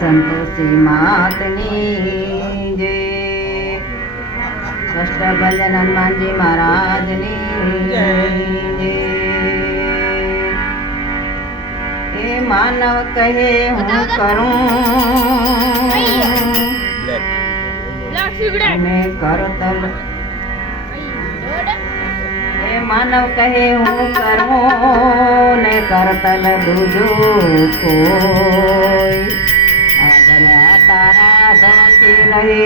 संतोषी मातनी जय। कष्टभंजन हनुमान जी महाराजनी जय। हे मानव कहे हूँ करूँ मैं करतल। मानव कहे हूँ करूँ ने करतल दूजो कोई। आदल्या तारा धवती रहे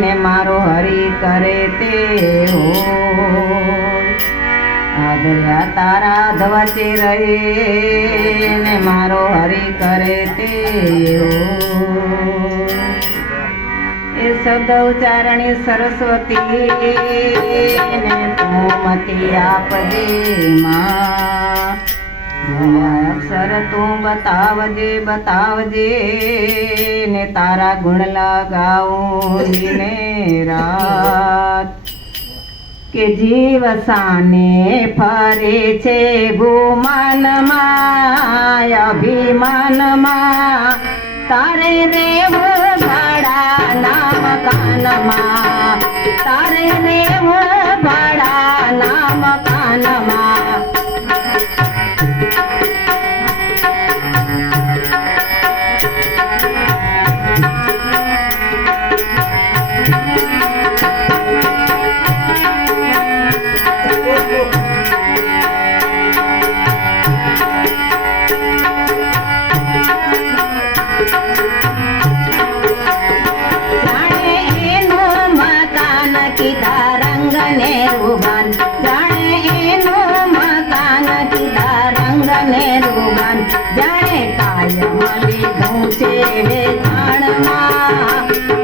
ने मारो हरि करे ते हो। आदल्या तारा धवती रहे ने मारो हरि करे ते हो। शब्द उच्चारणी सरस्वती ने मती आपजे मां। अक्षर तू बतावजे ने तारा गुण लगाऊं ने रात। के जीव साने फरे छे गुमान माय अभिमान मा। तारे रेव भाड़ा नाम कानमा। तारे रेव भाड़ा नाम कानमा।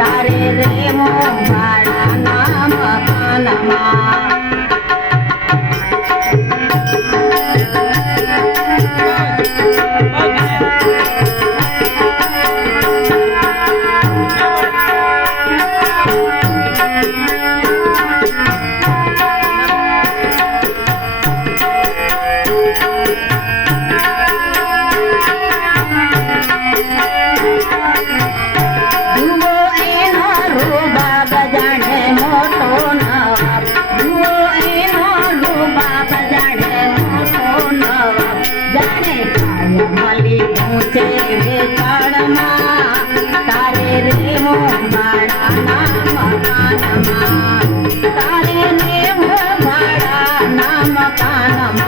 तारे रे मो भाड़ा नाम कानमा। तारे रे मो भाड़ा नाम कानमा। तारे रे मो भाड़ा नाम कानमा।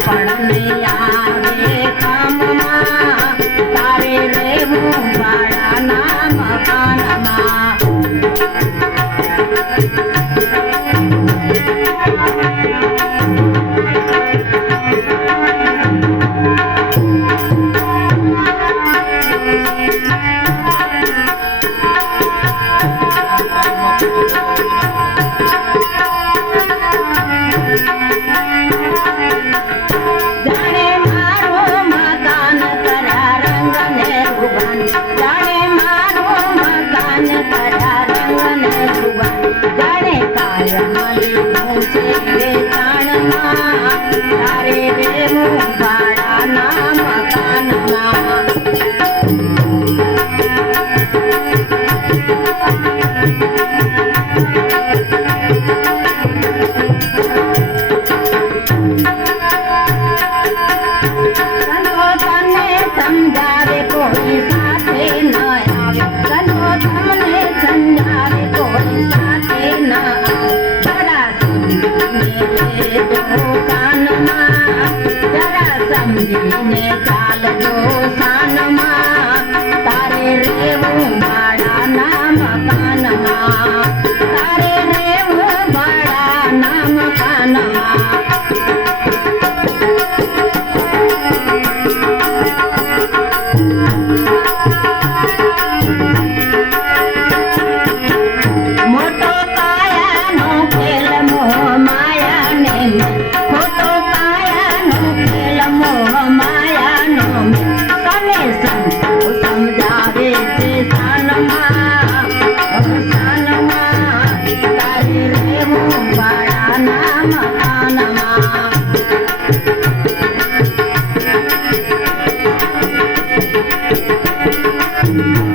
पढ़ने आवे काम माँ। तारे रे मो भाड़ा नाम कानमा। રે